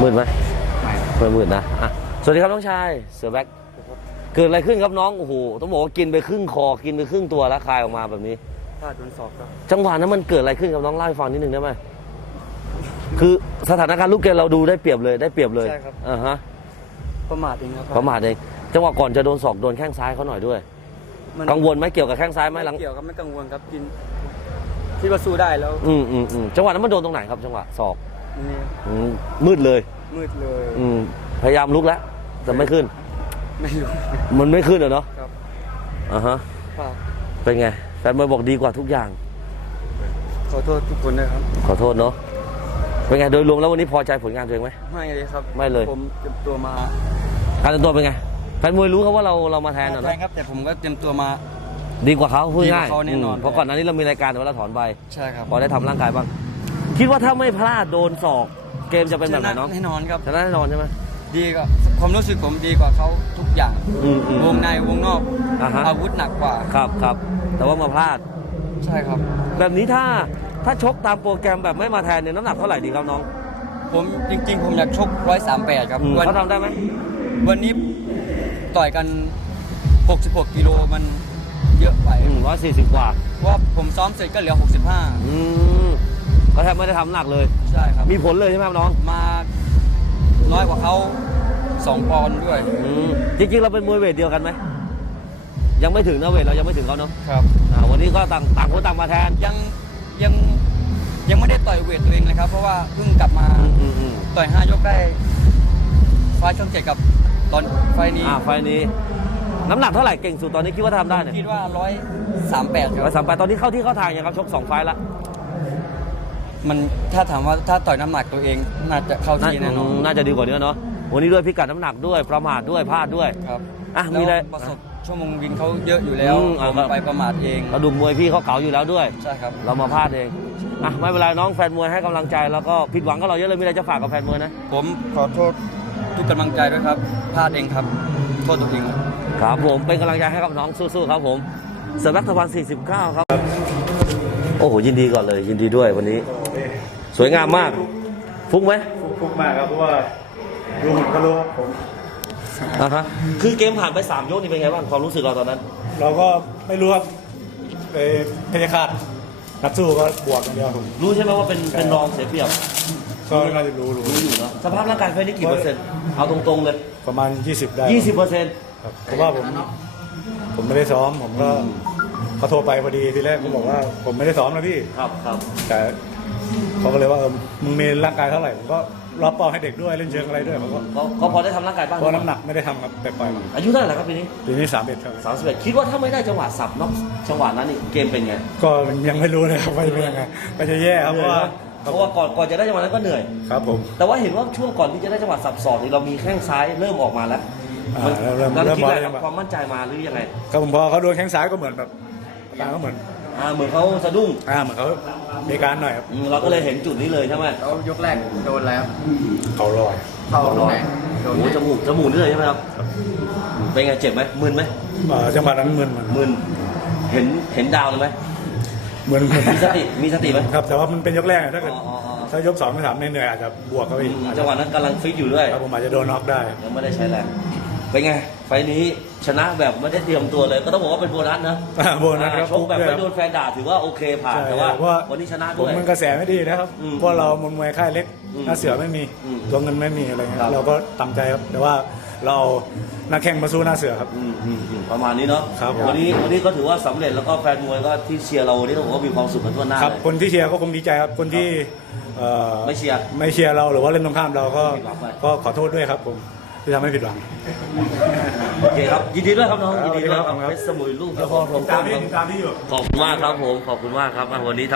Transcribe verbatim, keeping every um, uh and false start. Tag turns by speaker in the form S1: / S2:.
S1: มืดไหม
S2: ไม่
S1: ไม่มืดนะอ่ะสวัสดีครับน้องชายเสือแบ็คเกิดอะไรขึ้นครับน้องโอ้โหต้องบอกว่ากินไปครึ่งคอกินไปครึ่งตัวแล้วคายออกมาแบบนี้
S2: พลาดโดนสอบครับ
S1: จังหวะนั้นมันเกิดอะไรขึ้นครับน้องเล่าให้ฟังนิดนึงได้ไหมคือสถานการณ์ลูกเกมเราดูได้เปรียบเลยได้เปรียบเลย
S2: ใช่ครับ
S1: อ่าฮะ
S2: ประมาทเองครับ
S1: ประมาทเองจังหวะก่อนจะโดนศอกโดนแข้งซ้ายเขาหน่อยด้วย
S2: มัน
S1: กังวลไหมเกี่ยวกับแข้งซ้ายไหมหลัง
S2: ไม่เกี่ยวกับไม่กังวลครับกินที่ว่าสู้ได้แล้ว
S1: อืมอืมอืมจังหวะนั้นมันโดนตรงไหนครับจังหวะศอก
S2: นี่
S1: อืมมืดเลย
S2: มืดเลย
S1: อืมพยายามลุกแล้วแต่ไม่ขึ้น
S2: ไม่รู้
S1: มันไม่ขึ้นเหรอเนาะ
S2: ครับ
S1: อ่าฮะ
S2: พลาด
S1: เป็นไงแฟนมวยบอกดีกว่าทุกอย่าง
S2: ขอโทษทุกคนด้วยครับ
S1: ขอโทษเนาะเป็นไงโดยรวมแล้ววันนี้พอใจผลงานตัวเองไหม
S2: ไม่เลยครับ
S1: ไม่เลย
S2: ผมเตรียมตัวมา
S1: การเตรียมตัวเป็นไงแฟนมวยรู้ครับว่าเราเรามาแทนเหรอ
S2: แท
S1: เนาะ
S2: นครับแต่ผมก็เตรียมตัวมา
S1: ดีกว่าเขาพูดง่าย
S2: ดีกว่าเขาแน่นอน
S1: มเพราะก่อนหน้านี้เรามีรายการแต่ว่าเราถอนไป
S2: ใช่ครับ
S1: พอได้ทำร่างกายบ้างคิดว่าถ้าไม่พลาดโดนศอกเกมจะเป็นแบบไหนน้อง
S2: แน่นอนครับ
S1: ชนะแน่นอนใช่ไหม
S2: ดีกว่าความรู้สึกผมดีกว่าเขาทุกอย่าง
S1: อืมอืม
S2: วงในวงนอก
S1: อ่าฮะ
S2: อาวุธหนักกว่า
S1: ครับครับแต่ว่ามาพลาด
S2: ใช่ครับ
S1: แบบนี้ถ้าถ้าชกตามโปรแกรมแบบไม่มาแทนเนี่ยน้ำหนักเท่าไหร่ดีครับน้อง
S2: ผมจริงๆ ผมอยากชกร้อยสามแปดครับ
S1: อืม
S2: วัน
S1: เขาทำได้ไหม
S2: วันนี้ต่อยกัน หกสิบหก กิโลมันเยอะไป
S1: ร้อยสี่สิบกว่า
S2: เพราะว่าผมซ้อมเสร็จก็เหลือ หกสิบห้า
S1: อืมก็แทบไม่ได้ทำหนักเลย
S2: ใช่ครับ
S1: มีผลเลยใช่ไหมครับน้อง
S2: มาน้อยกว่าเขาสองปอนด์ด้วย
S1: อืมจริงๆเราเป็นมวยเวทเดียวกันไหมยังไม่ถึงนะเวทเรายังไม่ถึงเขาเนาะ
S2: ครับ
S1: อ่าวันนี้ก็ต่างต่างคนต่างมาแทน
S2: ยังยังยังไม่ได้ต่อยเวทตัวเองเลยครับ เพราะว่าเพิ่งกลับมา
S1: อืมอืมอืม
S2: ต่อยห้ายกได้ฟ้าช่องเจ็ดกับตอนไฟล์นี้
S1: อ่าไฟล์นี้ น้ำหนักเท่าไหร่เก่งสุดตอนนี้คิดว่าทำได้เนี่ย
S2: คิดว่าร้อยสามแปดค
S1: ร้อ
S2: รั
S1: ย
S2: บ
S1: สามแปดตอนนี้เข้าที่เข้าทางยังครับชกสองไฟล์ละ
S2: มันถ้าถามว่าถ้าต่อยน้ำหนักตัวเองน่าจะเข้าที่แน่นอน
S1: น่าจะดีกว่านี้เนาะวันนี้ด้วยพิกัดน้ำหนักด้วยประมาทด้วยพลาดด้วย
S2: ครับ
S1: อ่ะมีอะไร
S2: แล้วประสบชั่วโมงบินเขาเยอะอยู่แล้ว
S1: อืม
S2: ผม
S1: ครับ
S2: ไปประมาทเอง
S1: เราดูมวยพี่เขาเก๋าอยู่แล้วด้วย
S2: ใช่ครับ
S1: เรามาพลาดเองอ่ะไม่เป็นไรน้องแฟนมวยให้กำลังใจแล้วก็ผิดหวังก็เราเยอะเลยมีอะไรจะฝากกับแฟนมวยนะ
S2: ผมขอโทษทุกกำลังใจด้วยครับพลาดเองครับ โทษตัวเองครับ
S1: ครับผมเป็นกำลังใจให้กับน้องสู้ๆครับผมเสือแบ็คตะวันสี่สิบเก้าครับโอ้โหยินดีก่อนเลยยินดีด้วยวันนี้ สวยงามมากฟุ้งไหม
S3: ฟุกมากครับเพราะว่าดูหุ่นก็รู้ครับผม
S1: อ่าฮะคือเกมผ่านไปสามยกนี่เป็นไงบ้างความรู้สึกเราตอนนั้น
S3: เราก็ไม่รู้ครับเอ่อเพยคาดนักสู้ก็บวกอย่างเดียวผม
S1: รู้ใช่ไหมว่าเป็นเป็นรองเสียเปรียบ
S3: ก็น่าจะรู้รู้
S1: รู้อยู่เนอะสภาพร่างกายไฟนี่กี่เปอร์เซ็นต์เอาตรงๆเลย
S3: ประมาณ ยี่สิบ ได้
S1: ยี่สิบเปอร์เซ็นต์
S3: ครับเพราะว่าผมผมไม่ได้ซ้อม ผมก็เขาโทรไปพอดีทีแรกผมบอกว่า ผมไม่ได้ซ้อมนะพี่
S1: ครับครับ
S3: แต่เขาก็เลยว่าเออมึงมีร่างกายเท่าไหร่ผมก็รับเป้าให้เด็กด้วยเล่นเชิงอะไรด้วยผมก็
S1: เขาเขาพอได้ทำร่างกายบ้าง
S3: เพราะน้ำหนักไม่ได้ทำครับแต่ปล่อยมา
S1: อายุเท่าไหร่แล้วครับปีนี้
S3: ปีนี้สามเอ็ดครับ
S1: สามสิบเอ็ดคิดว่าถ้าไม่ได้จังหวะสับน็อกจังหวะนั้นนี่เกมเป็นไง
S3: ก็ยังไม่รู้เลยครับว่าจะเป็นยังไงก็จะแย่ครับเพราะว่า
S1: เพราะว่าก่อนก่อนจะได้จังหวะนั้นก็เหนื่อย
S3: ครับผม
S1: แต่ว่าเห็นว่าช่วงก่อนที่จะได้จังหวะสับศอกนี่เรามีแข้งซ้ายเริ่มออกมาแล้ว
S3: อ่าเริ่มเริ่ม
S1: แล้ว
S3: เริ่ม
S1: คิดอะไร
S3: เริ่
S1: ค
S3: ม
S1: รับความมั่นใจมาหรือยังไง
S3: ครับผมพอเขาโดนแข้งซ้ายก็เหมือนแบบอาการก็เหมือน
S1: อ่าเหมือนเขาสะดุ้ง
S3: อ่าเหมือนเขามีการหน่อยครับ
S1: อืมเราก็เลยเห็นจุดนี้เลยใช่ไหม
S2: แล้วยกแรกโดนแล้ว
S3: เขาลอย
S2: เข้าตรงไหนโด
S1: โอ้
S2: น
S1: โหจมูกจมูกนี่เลยใช่ไหมครับเป็นไงเจ็บไหมมึนไหม
S3: เอ่อจังหวะนั้นมึนมัน
S1: มึนเห็นเห็นดาวเลยไหม
S3: มึนมึน
S1: มีสติมีสติไหม
S3: ครับแต่ว่ามันเป็นยกแรกอะถ้าเกิด
S1: อ๋ออ๋ออ๋อ
S3: ถ้ายกสองไม่สามเหนื่อยๆอาจจะบวกเขาอีก
S1: จังหวะนั้นกำลังฟิตอยู่ด้วย
S3: ครับผมอาจจะโดนน็อกได้
S1: ยังไม่ได้ใช้แรงเป็นไงไฟล์นี้ชนะแบบไม่ได้เตรียมตัวเลย ก็ต้องบอกว่าเป็นโบนัสนะ
S3: อ่าโบนัสครับ
S1: ชกแบบไม่โดนแฟนด่าถือว่าโอเคผ่าน
S3: ใช่
S1: แต่ว่า
S3: เพราะว่า
S1: วันนี้ชนะ
S3: ผ
S1: ด้
S3: ม
S1: วย
S3: มันกระแสไม่ดีนะครับ
S1: อืม
S3: เพราะเรามวยมวยค่ายเล็ก
S1: อืม
S3: หน้าเสือไม่มี
S1: อืม
S3: ตัวเงินไม่มีอะไรเงี้
S1: ครั
S3: ย
S1: บ
S3: เราก็ตามใจครับแต่ว่าเราเอานักแข่งมาสู้หน้าเสือครับ
S1: อืมอืมอืมประมาณนี้เนาะ
S3: ครับผม
S1: วันนี้วันนี้ก็ถือว่าสำเร็จแล้วก็แฟนมวยก็ที่เชียร์เราวันนี้ต้องบอกว่ามีความสุขกันทั่วหน้า
S3: ครับ
S1: เลย
S3: คนที่เชียร์ก็คงดีใจครับคนที่เอ่อ
S1: ไม่เชียร์
S3: ไม่เชียร์เราหรือว่าเล่นตรงข้ามเราก็
S1: ผิดหวังไป
S3: ก็ขอโทษด้วยครับผมที่ทำให้ผิดหวัง
S1: โอเคครับยินดีด้วยครับน้อง
S3: ครับ
S1: ยินดีด้วยค
S3: ครั
S1: รับบ เพชรสมุยลูกเจ้าพ่อทอง
S3: ตา
S1: ต้
S3: ม
S1: น
S3: ที่
S1: ครับ
S3: ตามที่อยู่
S1: ขอบคุณมากครับผมขอบคุณมากครับอ่ะวันนี้